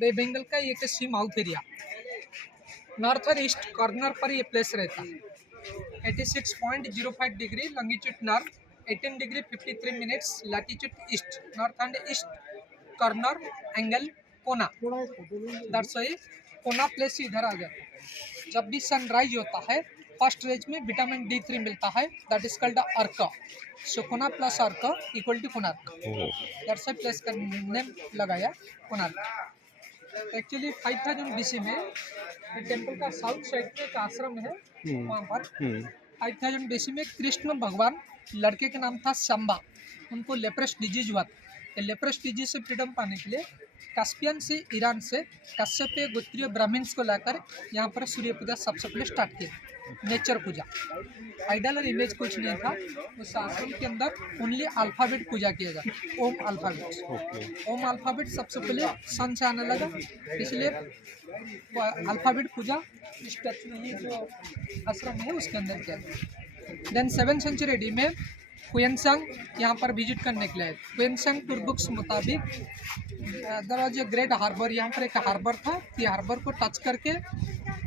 बे बंगाल का एक sea mouth area north और ईस्ट कॉर्नर पर ये प्लेस रहता है। 86.05 degree longitude north, 18 degree 53 minutes latitude east, north and east corner angle कोना। दैट्स वाई कोना प्लेस इधर आ जाता है। जब भी सनराइज होता है फर्स्ट रेज में विटामिन D3 मिलता है, दैट इज कॉल्ड अर्क। सो कोना प्लस अर्क equal to Konark. That's why place का नेम लगाया कोणार्क। एक्चुअली 5000 BC में टेम्पल का साउथ साइड में एक आश्रम है, वहाँ पर 5000 BC में कृष्ण भगवान लड़के का नाम था शंबा, उनको लेप्रस डिजीज हुआ था। लेप्रस डिजीज से फ्रीडम पाने के लिए कास्पियन से ईरान से कश्यपीय गोत्रीय ब्राह्मण्स को लाकर यहाँ पर सूर्य पूजा सबसे पहले स्टार्ट किया। नेचर पूजा, आइडल और इमेज कुछ नहीं था। उस आश्रम के अंदर ओनली अल्फ़ाबेट पूजा किया जाता, ओम अल्फ़ाबेट। ओम अल्फ़ाबेट सबसे पहले सन से आने लगा, इसलिए अल्फ़ाबेट पूजा स्टैचू में जो आश्रम है उसके अंदर किया था। देन 7th सेंचुरी AD में क्वेनसांग यहाँ पर विजिट करने के लिए। क्वेनसांग टूर बुक्स मुताबिक there was a great harbour, यहाँ पर एक हार्बर था। ये हार्बर को टच करके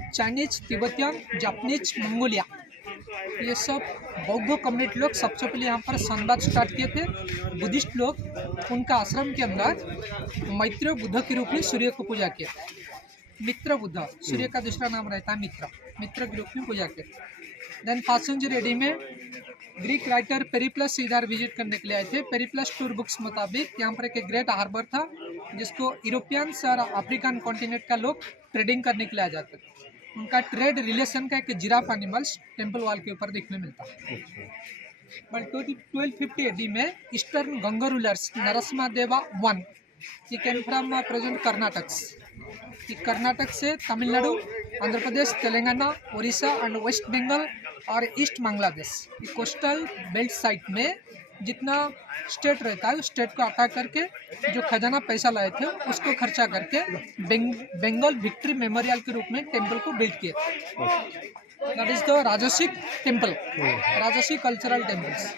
चाइनीज, तिब्बतियन, जापानीज, मंगोलिया ये सब बौद्ध कम्युनिटी लोग सबसे पहले यहाँ पर संवाद स्टार्ट किए थे। बुद्धिस्ट लोग उनका आश्रम के अंदर मैत्रेय बुद्ध के रूप में सूर्य को पूजा किया। मित्र बुद्ध, सूर्य का दूसरा नाम रहता है मित्र, मित्र के रूप में पूजा किया। देन 1st सेंचुरी AD में ग्रीक राइटर पेरिप्लस इधर विजिट करने के लिए आए थे। पेरिप्लस टूर बुक्स मुताबिक यहाँ पर एक ग्रेट हार्बर था जिसको यूरोपियंस और अफ्रीकन कॉन्टिनेंट का लोग ट्रेडिंग करने के लिए आ जाते थे। उनका ट्रेड रिलेशन का एक जिराफ एनिमल्स टेम्पल वॉल के ऊपर देखने मिलता है। बट 1250 AD में ईस्टर्न गंगा रूलर्स नरसिम्हा देवा वन, ये केम फ्रॉम प्रेजेंट कर्नाटक से तमिलनाडु, आंध्र प्रदेश, तेलंगाना, उड़ीसा एंड वेस्ट बंगाल और ईस्ट बांग्लादेश, ये कोस्टल बेल्ट साइट में जितना स्टेट रहता है उस स्टेट को अटैक करके जो खजाना पैसा लाए थे उसको खर्चा करके बंगाल विक्ट्री मेमोरियल के रूप में टेम्पल को बिल्ड किया। दैट इज द राजसी टेम्पल, राजसी कल्चरल टेम्पल्स।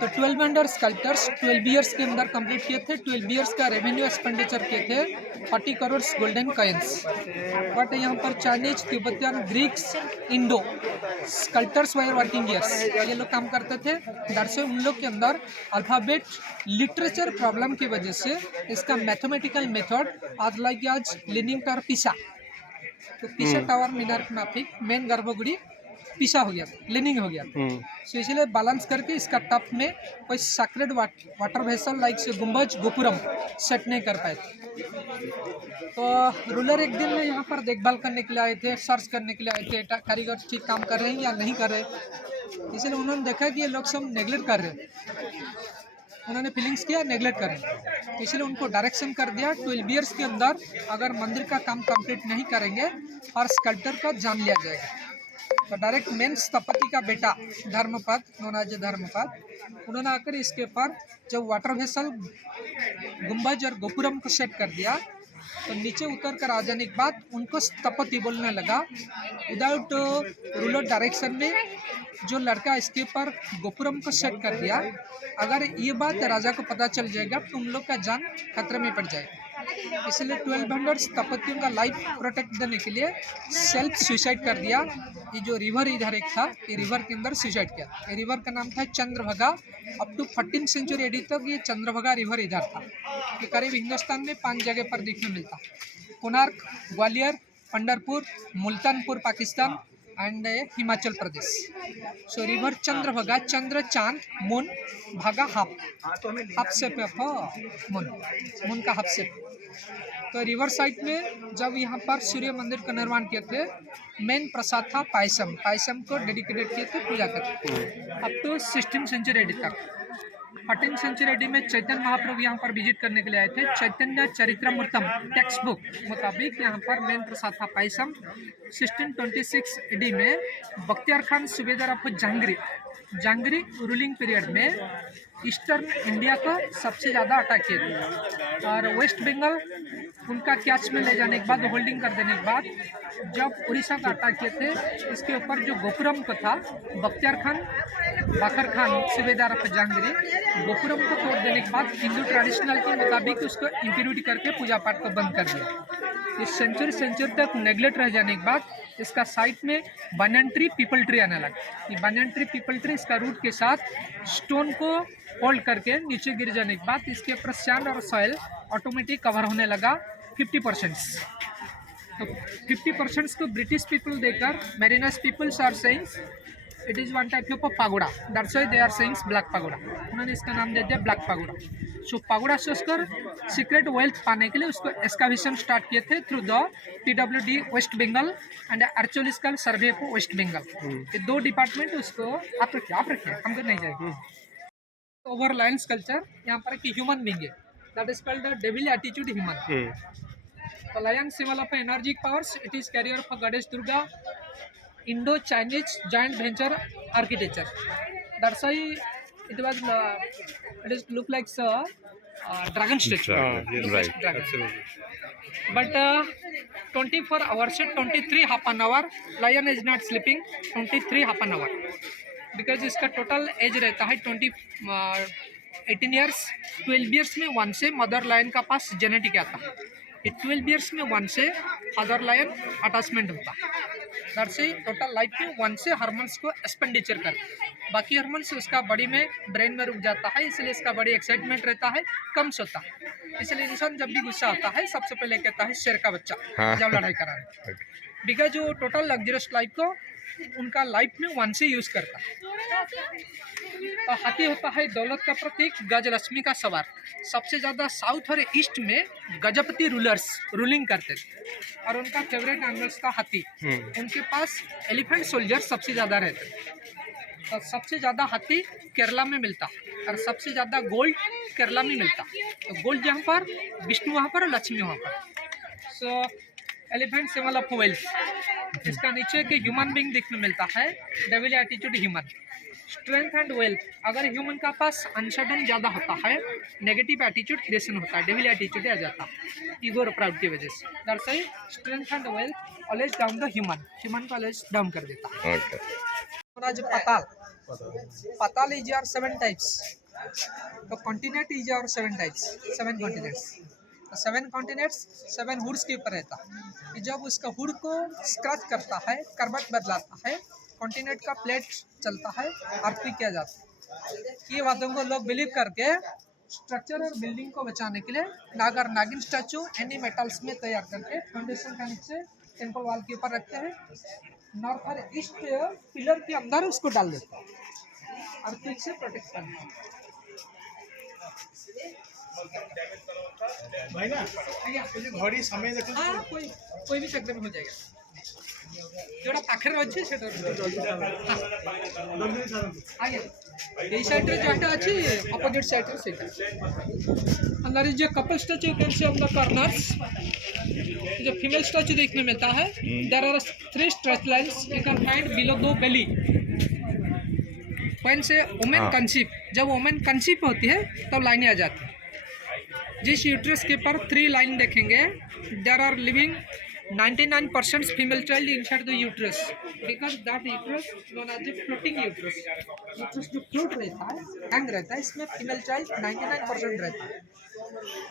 तो 1200 स्कल्पचर्स 12 ईयर्स के अंदर कंप्लीट किए थे। 12 ईयर्स का रेवेन्यू एक्सपेंडिचर किए थे 40 करोड़ गोल्डन कॉइन्स। बट यहाँ पर Chinese, Tibetan, Greeks, Indo sculptures wire working years, ये लोग काम करते थे। दैट्स वाई उन लोग के अंदर अल्फ़ाबेट लिटरेचर प्रॉब्लम की वजह से इसका मैथमेटिकल मेथड आज लाइक आज लीनिंग टावर पिसा, तो पिसा टावर मीनार माफिक मेन गर्भगुड़ी पिसा हो गया, लीनिंग हो गया। सो इसलिए बैलेंस करके इसका टप में कोई सैक्रेड वाटर वेसल लाइक से गुंबज, गोपुरम सेट नहीं कर पाए थे। तो रूलर एक दिन में यहाँ पर देखभाल करने के लिए आए थे, सर्च करने के लिए आए थे कारीगर ठीक काम कर रहे हैं या नहीं कर रहे। इसलिए उन्होंने देखा कि ये लोग सब नेगलेक्ट कर रहे हैं, उन्होंने फीलिंग्स किया नेगलेक्ट करें, इसलिए उनको डायरेक्शन कर दिया 12 ईयर्स के अंदर अगर मंदिर का काम कंप्लीट नहीं करेंगे और स्कल्पचर का जान लिया जाएगा। तो डायरेक्ट मेन स्थपति का बेटा धर्मपद, नोनाज धर्मपद, उन्होंने आकर इसके ऊपर जब वाटर वेसल, गुंबज और गोपुरम को सेट कर दिया तो नीचे उतर कर आ जाने के बाद उनको स्थपति बोलने लगा। विदाउट रूलर डायरेक्शन में जो लड़का इसके ऊपर गोपुरम को सेट कर दिया, अगर ये बात राजा को पता चल जाएगा तो उन लोग का जान खतरे में पड़ जाएगा। इसलिए 1200 स्थपतियों का लाइफ प्रोटेक्ट देने के लिए सेल्फ सुसाइड कर दिया। ये जो रिवर इधर एक था, ये रिवर के अंदर सुसाइड किया। ये रिवर का नाम था Chandrabhaga. Up to 14th century AD तक ये चंद्रभागा रिवर इधर था। ये करीब हिंदुस्तान में 5 जगह पर देखने मिलता, Konark, Gwalior, Pandharpur, Multanpur Pakistan and Himachal Pradesh. So river Chandrabhaga, चंद्र चांद, मून, भागा हाफ शेप ऑफ मून का हाफ शेप। तो रिवर साइड में जब यहाँ पर सूर्य मंदिर का निर्माण किए थे, मेन प्रसाद था पायसम, पायसम को डेडिकेटेड किए थे, पूजा करते up to 16th century AD तक। 14th सेंचुरी AD में चैतन्य महाप्रभु यहाँ पर विजिट करने के लिए आए थे। चैतन्य चरित्रमृतम टेक्स्ट बुक मुताबिक यहाँ पर मेन प्रसाद था पायसम। 1626 AD में बख्तियार खान सूबेदार ऑफ जहांगीर रूलिंग पीरियड में ईस्टर्न इंडिया को सबसे ज़्यादा अटैक किए थे और वेस्ट बंगाल उनका कैच में ले जाने के बाद, होल्डिंग कर देने के बाद जब उड़ीसा का अटैक किए थे, इसके ऊपर जो गोपुरम को था बख्तियार खान बाकर खान सूबेदार ऑफ जहांगीर गोपुरम को तोड़ देने के बाद हिंदू ट्रेडिशनल के मुताबिक उसको इम्प्यूरिटी करके पूजा पाठ को बंद कर दिया। इस सेंचुरी तक नेग्लेक्ट रह जाने के बाद इसका साइड में बनियन ट्री पीपल ट्री आने लगा। ये बनियन ट्री पीपल ट्री इसका रूट के साथ स्टोन को होल्ड करके नीचे गिर जाने के बाद इसके ऊपर सैंड और सॉइल ऑटोमेटिक कवर होने लगा 50%। तो 50% को ब्रिटिश पीपल देकर mariners peoples are saying it is one type of pagoda, that's why they are saying black pagoda. उन्होंने इसका नाम दे दिया ब्लैक पागोड़ा। सो पागोड़ा से उसकर सीक्रेट वेल्थ पाने के लिए उसको एक्सकावेशन स्टार्ट किए थे through the PWD west Bengal and archaeological survey of west Bengal. ये दो डिपार्टमेंट उसको आप रखिए हमको नहीं जाएगी। ओवर लाइन स्कल्पचर यहाँ पर एक ह्यूमन बीइंग है, that is called the devil attitude human. The lion symbol of energetic powers. It is carrier of Goddess Durga, Indo-Chinese joint venture architecture. That's why it was it is look like a dragon statue. Right. Dragon. Absolutely. But 24 hours, 23 half an hour, lion is not sleeping. 23 half an hour because इसका total as रहता है 18 years. 12 years में one से mother lion का पास genetic आता है। 12 years में one से फादर लायन अटैचमेंट होता है। दैट्स से टोटल लाइफ में वन से हार्मोन्स को एक्सपेंडिचर करते हैं। बाकी हार्मोन्स उसका बॉडी में ब्रेन में रुक जाता है, इसलिए इसका बड़ी एक्साइटमेंट रहता है, कम सोता है। इसलिए इंसान जब भी गुस्सा आता है सबसे पहले कहता है शेर का बच्चा जब लड़ाई कराने। बिकॉज जो टोटल लग्जरियस लाइफ को उनका लाइफ में वन से यूज करता है। तो हाथी होता है दौलत का प्रतीक, गजलक्ष्मी का सवार। सबसे ज़्यादा साउथ और ईस्ट में गजपति रूलर्स रूलिंग करते थे और उनका फेवरेट एनिमल्स था हाथी। उनके पास एलिफेंट सोल्जर सबसे ज़्यादा रहते थे। तो सबसे ज़्यादा हाथी केरला में मिलता और सबसे ज़्यादा गोल्ड केरला में मिलता। तो गोल्ड जहाँ पर, विष्णु वहाँ पर और लक्ष्मी वहाँ पर। सो एलिफेंट सिंबल ऑफ वेल्थ। इसका नीचे के ह्यूमन बीइंग देखने मिलता है, devil attitude human. Strength and wealth, अगर ह्यूमन का पास अनसर्टन ज़्यादा होता है, नेगेटिव एटीट्यूड क्रिएशन होता है, डेविल एटीट्यूड आ जाता है ईगो और प्राउड की वजह से। That's why strength and wealth always down the human को ऑलवेज डाउन कर देता है। जो पाताल इज आर 7 टाइप्स। तो continent is are 7 types, 7 continents. 7 continents 7 hoods के ऊपर रहता है। जब उसका हुड को स्क्रैच करता है, करवट बदलाता है, कॉन्टिनेंट का प्लेट चलता है, अर्थक्वेक किया जाता है। ये बातों को लोग बिलीव करके स्ट्रक्चर और बिल्डिंग को बचाने के लिए नागर नागिन स्टैचू एनी मेटल्स में तैयार करके फाउंडेशन का नीचे टेम्पल वॉल के ऊपर रखते हैं। नॉर्थ और ईस्ट पिलर के अंदर उसको डाल देते हैं, अर्थक्वेक से प्रोटेक्ट करना है। भाई ना घड़ी समय देखो। हाँ, कोई भी सेक्टर में हो जाएगा। जोड़ा पाखर अच्छे सेटा आगे এই সাইডে যেটা আছে অপোজিট সাইডে সেটা अंदर जो couple statue can see on the corners. जो फीमेल स्टैचू देखने मिलता है, there are 3 stretch lines you can find below the belly. When से वुमेन कंसीव, जब वुमेन कंसीव होती है तब लाइनें आ जाती है। जिस यूट्रस के ऊपर 3 लाइन देखेंगे, there are living 99% female child inside the uterus, because that uterus known as a floating uterus. Uterus जो फ्लोट रहता है, हैंग रहता है, इसमें फीमेल चाइल्ड 99% रहता है।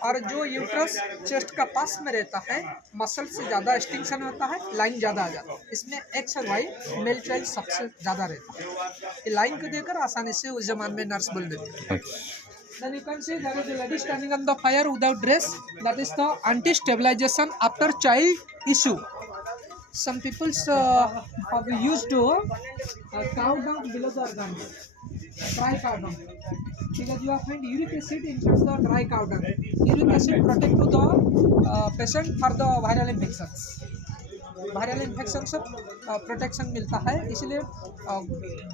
और जो यूट्रस चेस्ट का पास में रहता है, मसल से ज़्यादा एक्सटिंक्शन होता है, लाइन ज़्यादा आ जाता है। इसमें एक्स और वाई मेल चाइल्ड सबसे ज़्यादा रहता है। ये लाइन को देकर आसानी से उस जमाने में नर्स बोल देते हैं। Then you can see there is a lady standing on the fire without dress. That is the anti-stabilization after child issue. Some people have used to cow dung below the organs, dry cow dung, because you have find uric acid inside the dry cow dung. Uric acid protect to the patient for the viral infections. Viral infection से protection मिलता है, इसलिए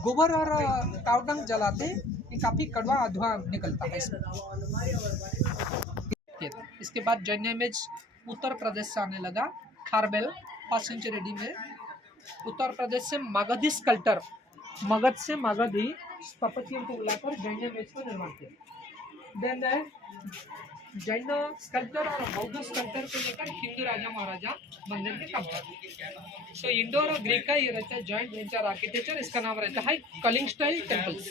गोबर और cow dung जलाते ये काफ़ी कड़वा धुआं निकलता है इसमें। इसके बाद जैन इमेज उत्तर प्रदेश से आने लगा। खारबेल 5 सेंचुरी AD में उत्तर प्रदेश से मगधी स्कल्प्टर, मगध से मगधी स्थपतियों को बुलाकर जैन इमेज को निर्माण किया। देन जैन स्कल्पचर और बौद्ध स्कल्पचर को लेकर हिंदू राजा महाराजा मंदिर में काम करते हैं। सो इंडोर और ग्रीक का ये रहता है जॉइंट वेंचर आर्किटेक्चर, इसका नाम रहता है कलिंग स्टाइल टेम्पल्स।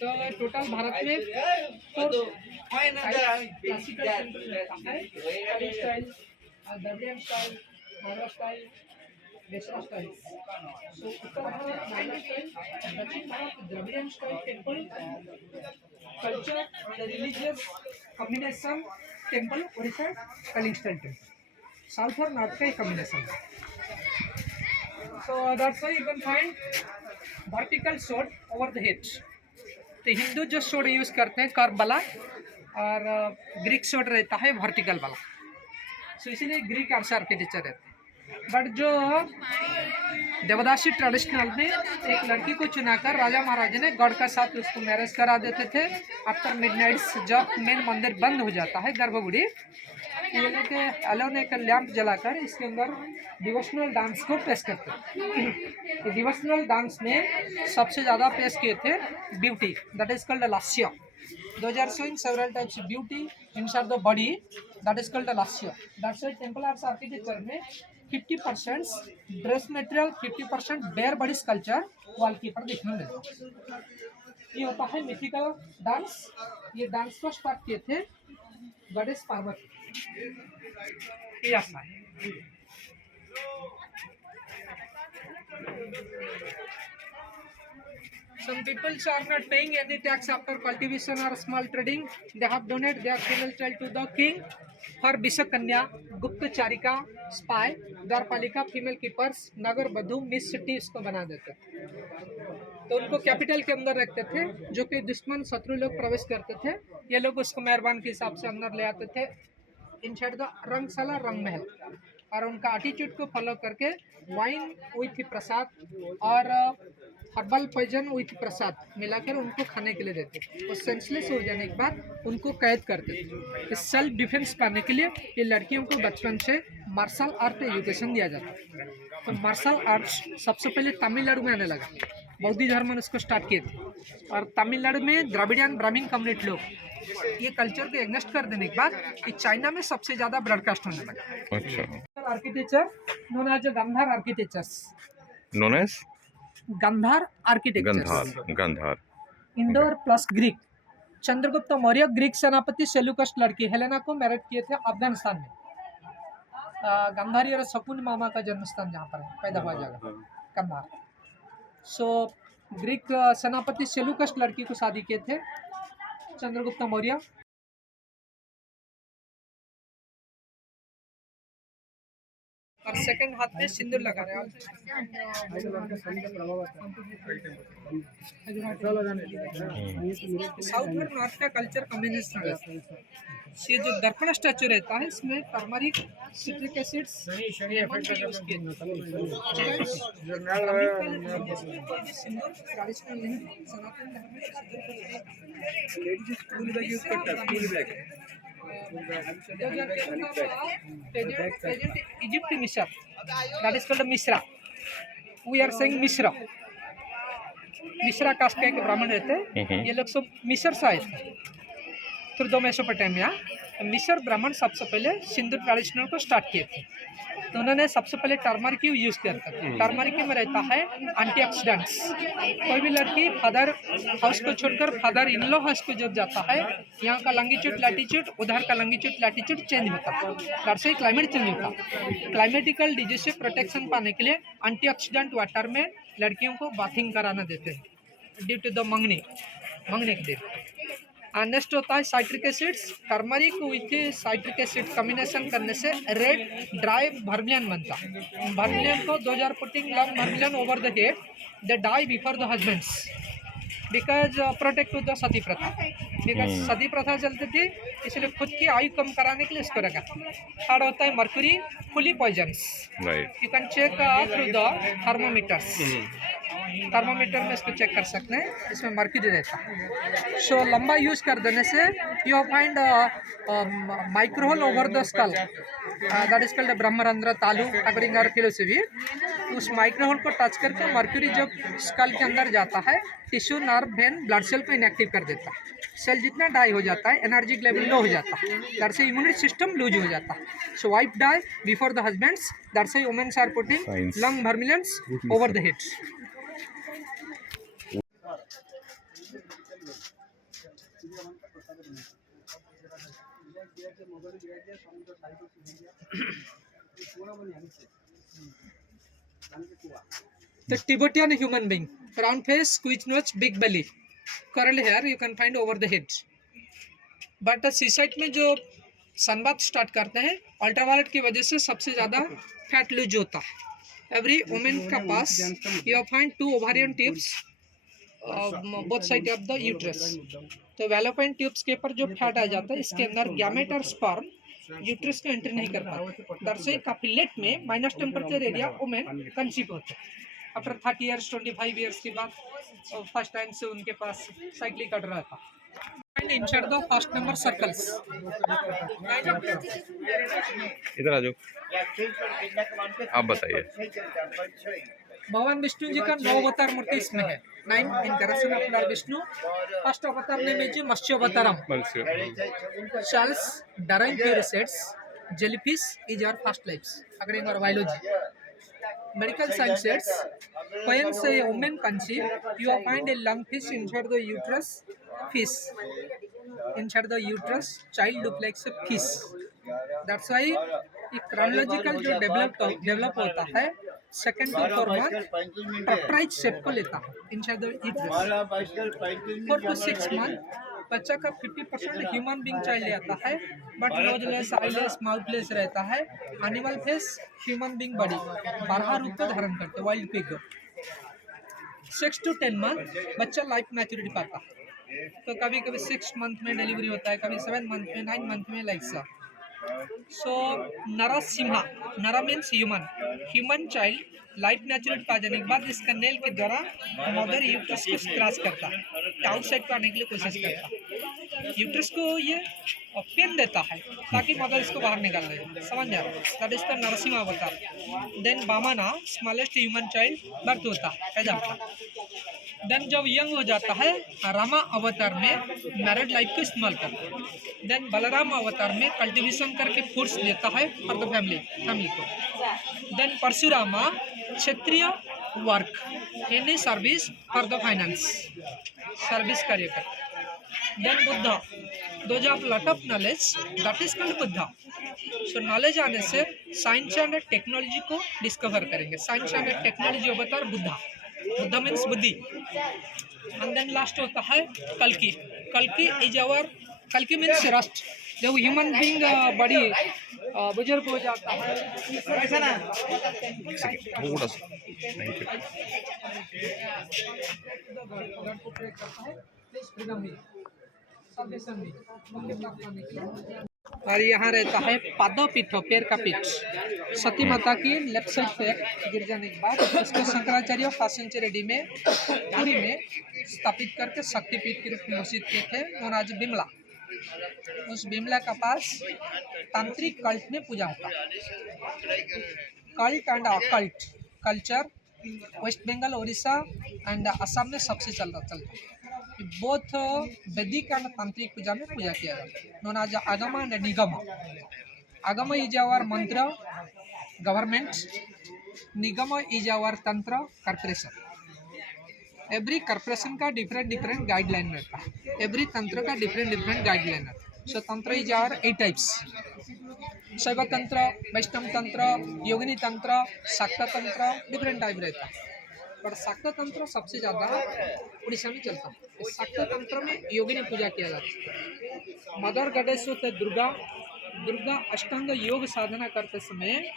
तो टोटल भारत में क्लासिकल टेम्पल रहता है, Kalinga style, Dravidian style, Maurya style, western style. So उत्तर भारत मौर्य स्टाइल, दक्षिण Bharat Dravidian style temple, culture and religious combination temple Odisha Kaling style temple. South or north का combination. So that's why you can find vertical sword over the head. तो हिंदू जो sword use करते हैं curve वाला, और Greek sword रहता है vertical वाला। सो इसीलिए ग्रीक आर्किटेक्चर रहता है। बट जो देवदासी ट्रेडिशनल में एक लड़की को चुनाकर राजा महाराजा ने गॉड का साथ उसको मैरिज करा देते थे। आफ्टर मिडनाइट जब मेन मंदिर बंद हो जाता है गर्भगुड़ी, ये लोग अलोन एक लैंप जलाकर इसके अंदर डिवोशनल डांस को पेश करते थे। डिवोशनल डांस में सबसे ज़्यादा पेश किए थे beauty, that is called lasya. Those are showing several types of beauty inside the body, that is called lasya. That's why temple arts architecture में 50% dress material, 50% bare body sculpture wall के ऊपर देखने मिलता है। ये होता है मिथिकल डांस। ये डांस को स्टार्ट किए थे गॉडेस पार्वती। ये ऐसा है। Some people are not paying any tax after cultivation or small trading. They have donated their female child to the king for vishkanya, गुप्तचारिका, स्पाई, द्वारपालिका, फीमेल कीपर्स, नगर बधू, मिस सिटी इसको बना देते। तो उनको कैपिटल के अंदर रखते थे, जो कि दुश्मन शत्रु लोग प्रवेश करते थे, ये लोग उसको मेहरबान के हिसाब से अंदर ले आते थे। इनसाइड द रंगशाला, रंग महल, और उनका एटीट्यूड को फॉलो करके वाइन विथ प्रसाद और हर्बल पॉइजन विथ प्रसाद मिलाकर उनको खाने के लिए देते थे। और सेंसलेस हो जाने के बाद उनको कैद करते थे। इस सेल्फ डिफेंस करने के लिए ये लड़कियों को बचपन से मार्शल आर्ट एजुकेशन दिया जाता है। तो मार्शल आर्ट्स सबसे पहले तमिलनाडु में आने लगा, बौद्ध धर्म ने उसको स्टार्ट किए थे। और तमिलनाडु में द्रविडियन ब्राह्मण कम्युनिटी लोग ये कल्चर को एग्नेस्ट कर देने के बाद ये चाइना में सबसे ज़्यादा ब्रॉडकास्ट होने लगा। अच्छा। Architecture known as Gandhar architectures, known as Gandhar architecture, Gandhar Indo plus Greek. Chandragupta Maurya Greek सेनापति सेल्यूकस लड़की हेलेना को मैरिज किए थे अफगानिस्तान में। गांधारी और शकुन मामा का जन्मस्थान जहाँ पर है, पैदा हुआ जगह गांधार। सो ग्रीक सेनापति सेल्यूकस लड़की को शादी किए थे चंद्रगुप्त मौर्य। और सेकंड हाथ में सिंदूर लगा रहे हैं। साउथ और नॉर्थ का कल्चर कम्बिनेशन रहता है। ये जो दर्पण स्टैचू रहता है इसमें टर्मरिक, सिट्रिक एसिड्स यूज किए Egypt Misra, that is called Misra. We are saying Misra. Mishra caste का एक ब्राह्मण रहते हैं। ये लोग सब मिस्र से आए थे थ्रू द मेसोपोटामिया। मिस्र ब्राह्मण सबसे पहले सिंधु ट्रेडिशनल को स्टार्ट किए थे। तो उन्होंने सबसे पहले टर्मरिक यूज किया था। टर्मरिक में रहता है एंटीऑक्सीडेंट्स। कोई भी लड़की फादर हाउस को छोड़कर फादर इन लॉ हाउस को जब जाता है, यहाँ का लॉन्गिट्यूड लैटिट्यूड, उधर का लॉन्गिट्यूड लैटिट्यूड चेंज होता है, दरअसल क्लाइमेट चेंज होता है। क्लाइमेटिकल डिजीज से प्रोटेक्शन पाने के लिए एंटीऑक्सीडेंट वाटर में लड़कियों को बाथिंग कराना देते हैं ड्यू टू द मंगनी के दिन। नेक्स्ट होता है citric acids. Turmeric with citric acid combination करने से रेड ड्राई वर्मिलियन बनता है। वर्मिलियन को 2000 putting long vermilion over the head, they die before the husbands because protect to the sati प्रथा। बिकॉज सती प्रथा चलती थी, इसलिए खुद की आयु कम कराने के लिए इसको रखा। थर्ड होता है mercury fully poisons. You can check through the thermometers. Thermometer में इसको चेक कर सकते हैं, इसमें मर्क्यूरी रहता है। सो लंबा यूज कर देने से you find microhole over the skull, that is called brahmarandhra तालु अकॉर्डिंग आवर फिलोसफी। उस माइक्रोहोल को टच करके मर्क्यूरी जब स्कल के अंदर जाता है, tissue, nerve, vein, blood cell को इनएक्टिव कर देता है। सेल जितना डाई हो जाता है, एनर्जी लेवल लो हो जाता है, दैट से इम्यूनिटी सिस्टम लूज हो जाता है। So wife die before the husbands, that से womens are putting Science. Long vermilions over the heads. The Tibetan human being, round face, squeeze nose, big belly, curly hair you can find over the head. But सीसाइट में जो sunbath start करते हैं, ultraviolet की वजह से सबसे ज़्यादा fat loose होता है। एवरी वुमेन का पास you find 2 ovarian tubes both side of the uterus. तो वैलोपाइन ट्यूब्स के ऊपर जो फैट आ जाता है, इसके अंदर गैमेट और स्पर्म यूट्रस को एंट्री नहीं कर पाते, दरअसल काफ़ी लेट में minus temperature area women conceive होते हैं। आफ्टर 30 ईयर्स 25 ईयर्स के बाद फर्स्ट टाइम से उनके पास साइकिल कट रहा था। And insert the first number circles. इधर आ जाओ, आप बताइए। भगवान विष्णु जी का 9 अवतार मूर्ति इसमें है, 9 incarnation of lord Vishnu. First avatar name is Matsya avataram. Shells, marine parasites, jellyfish is our first lives according to our biology. Medical science says when say a woman conceive, you will find a lungfish inside the uterus. Fish inside the uterus, child look like a fish. That's why ये chronological जो develop होता है, second to 4 month peptide shape को लेता है inside the uterus. 4 to 6 month बच्चा का 50% human being child आता है, बट नोजलेस, आईलेस, माउथलेस रहता है। Animal face, human being body, 12 रूप को धारण करते हैं वाइल्ड पिग। 6 to 10 मंथ बच्चा लाइफ मैच्योरिटी पाता है। तो कभी कभी 6 मंथ में डिलीवरी होता है, कभी 7 मंथ में, 9 मंथ में, लाइक सा। सो नरसिम्हा, नरा means human child life natural पा जाने के बाद इसका नेल के द्वारा मदर यूट्रस को क्रॉस करता है, आउटसाइड को आने के लिए कोशिश करता है। यूट्रस को ये पेन देता है ताकि मदर इसको बाहर निकाल दे, समझ जा रहा है? That is the Narasimha avatar. Then Bamana, smallest human child birth होता है, पैदा होता है। देन जब यंग हो जाता है, रामा अवतार में मैरिड लाइफ को इस्तेमाल करता है। देन बलराम अवतार में कल्टिवेशन करके फूड्स देता है फॉर द फैमिली को। देन परशुरामा क्षेत्रीय work any service for the finance, service कार्य करता। Then Buddha, those of lot of knowledge, that is called Buddha. So knowledge आने से साइंस एंड टेक्नोलॉजी को डिस्कवर करेंगे। साइंस एंड टेक्नोलॉजी अवतार बुद्धा, बुद्धा मीन्स बुद्धि। एंड देन लास्ट होता है कल्कि। कल्कि इज आवर, कल्कि मीन्स रस्ट। जब ह्यूमन बीइंग बड़ी बुजुर्ग हो जाता है, ऐसा ना थोड़ा सा, थैंक यू। और यहाँ रहता है पादपीठ, पैर का पीठ। सती माता की लेफ्ट साइड पैर गिर जाने के बाद उसको शंकराचार्य 5th सेंचुरी में पुरी में स्थापित करके शक्तिपीठ के रूप में घोषित किए थे, नोन एज बिमला। उस बिमला का पास तांत्रिक कल्ट में पूजा होता है। Cult and occult culture west Bengal, Orissa and Assam में सबसे चलता है। बोथ वैदिक एंड तांत्रिक पूजा में पूजा किया जाता है, नोन एज आगम एंड निगम। आगम इज आवर मंत्र गवर्नमेंट, निगम इज आवर तंत्र कॉर्पोरेशन। एवरी कॉर्पोरेशन का डिफरेंट गाइडलाइन रहता है, एवरी तंत्र का डिफरेंट गाइडलाइन रहता है। सो तंत्र इज आवर 8 टाइप्स, शैव तंत्र, वैष्णव तंत्र, योगिनी तंत्र, शाक्त तंत्र, डिफरेंट टाइप रहता है। पर शाक्त तंत्र सबसे ज़्यादा उड़ीसा में चलता है। शाक्त तंत्र में योगिनी पूजा किया जाता है। मदर गॉडेस होते दुर्गा। दुर्गा अष्टांग योग साधना करते समय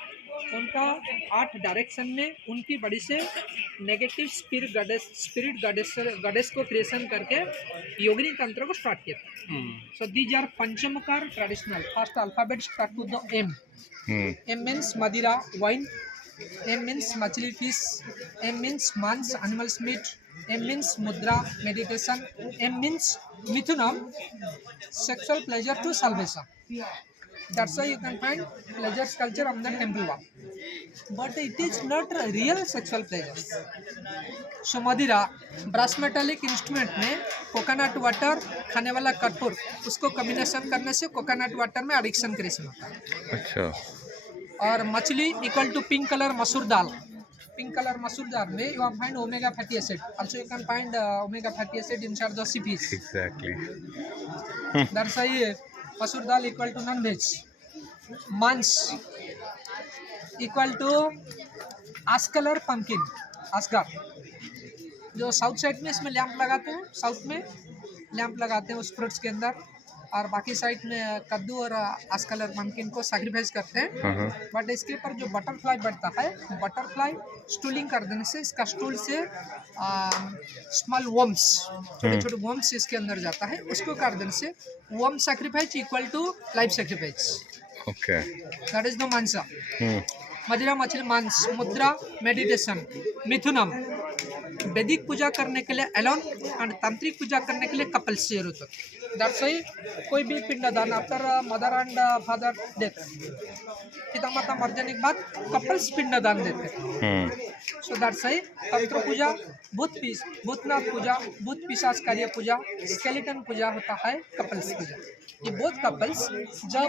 उनका 8 डायरेक्शन में उनकी बड़ी से नेगेटिव स्पिरिट गॉडेस को क्रिएशन करके योगिनी तंत्र को स्टार्ट किया। So these are panchamakara traditional. First alphabet start with the M. M means madira, wine. M means machli fish. M means mans, animals meat. M means mudra, meditation. M means mithunam, sexual pleasure to salvation. That's why you can find pleasure sculpture on the temple wall. But it is not real sexual pleasures. So मदिरा brass metallic instrument में coconut water खाने वाला कठोर उसको combination करने से coconut water में addiction creation होता है. अच्छा. और मछली इक्वल टू पिंक कलर मसूर दाल. पिंक कलर मसूर दाल में you can find omega fatty acid. Also you can find omega fatty acid inside the CPs. Exactly. That's why मसूर दाल इक्वल टू नॉन वेज. मांस इक्वल टू आस्कलर पंकिन आस्कार. जो south side में इसमें lamp लगाते हैं, south में लैंप लगाते हैं उस फ्रूट्स के अंदर, और बाकी साइड में कद्दू और आस्कलर पंकिन को सैक्रिफाइस करते हैं. बट इसके ऊपर जो बटरफ्लाई बढ़ता है, बटरफ्लाई स्टूलिंग कर देने से इसका स्टूल से स्मॉल वर्म्स, छोटे छोटे वर्म्स इसके अंदर जाता है, उसको कर देने से worm sacrifice equal to life sacrifice. Okay. That is the mansa. मदिरा मछली मांस. मुद्रा मेडिटेशन. मिथुनम वैदिक पूजा करने के लिए एलोन एंड तांत्रिक पूजा करने के लिए कपल्स चाहिए होता है. दैट्स व्हाई कोई भी पिंडदान after mother and father death, पिता माता मर जाने के बाद कपल्स पिंडदान देते हैं. सो दैट्स व्हाई तंत्र पूजा, भूतनाथ पूजा, भूत पिशाच कार्य पूजा, स्केलेटन पूजा होता है कपल्स पूजा. ये बोथ कपल्स जब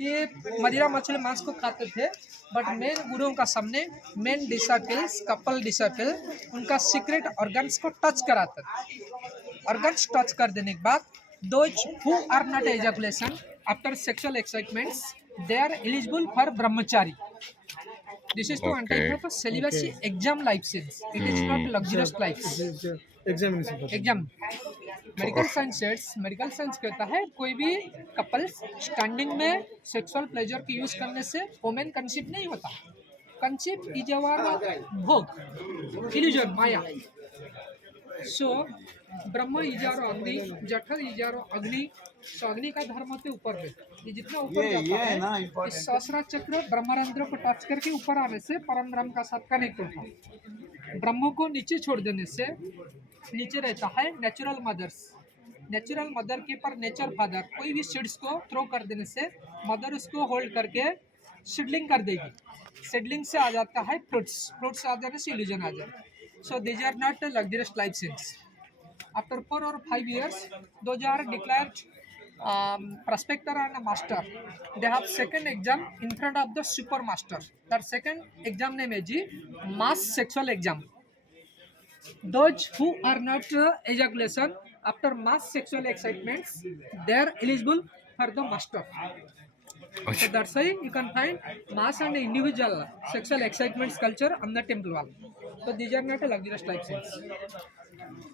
ये मदिरा मछली मांस को खाते थे, बट मेन गुरुओं का सामने मेन डिसाइपल्स, कपल डिसाइपल उनका सीक्रेट ऑर्गन्स को टच कराते थे. ऑर्गन्स टच कर देने के बाद those who are not ejaculation after sexual excitements they are eligible for brahmachari. This is to Okay. type of celibacy exam life sense. It is not luxurious life. Examination. Exam. Medical science कहता है कोई भी couples standing में sexual pleasure की use करने से women conceive नहीं होता. कंसीव इज अवर भोग, illusion, Maya. So Brahma is our अग्नि, जठर इज आवर अग्नि. सो अग्नि का धर्म होते ऊपर में, ये जितना ऊपर जाता है इस सहस्रार चक्र ब्रह्मरंध्र को टच करके ऊपर आने से परम ब्रह्म का साथ कनेक्ट होता है. ब्रह्म को नीचे छोड़ देने से नीचे रहता है नेचुरल मदर्स. नेचुरल मदर के पर नेचर फादर. कोई भी सीड्स को थ्रो कर देने से मदर उसको होल्ड करके सीडलिंग कर देगी. सीडलिंग से आ जाता है फ्रूट्स. फ्रूट्स आ जाने से इल्यूजन आ जाए. So these are not luxurious life scenes. After 4 or 5 years, those are declared prospector and a master. They have second exam in front of the super master. That second exam name is mass sexual exam. Those who are not ejaculation after mass sexual excitements, they are eligible for the master. So that's why you can find mass and individual sexual excitements culture on the temple wall. So these are not a luxurious life scenes.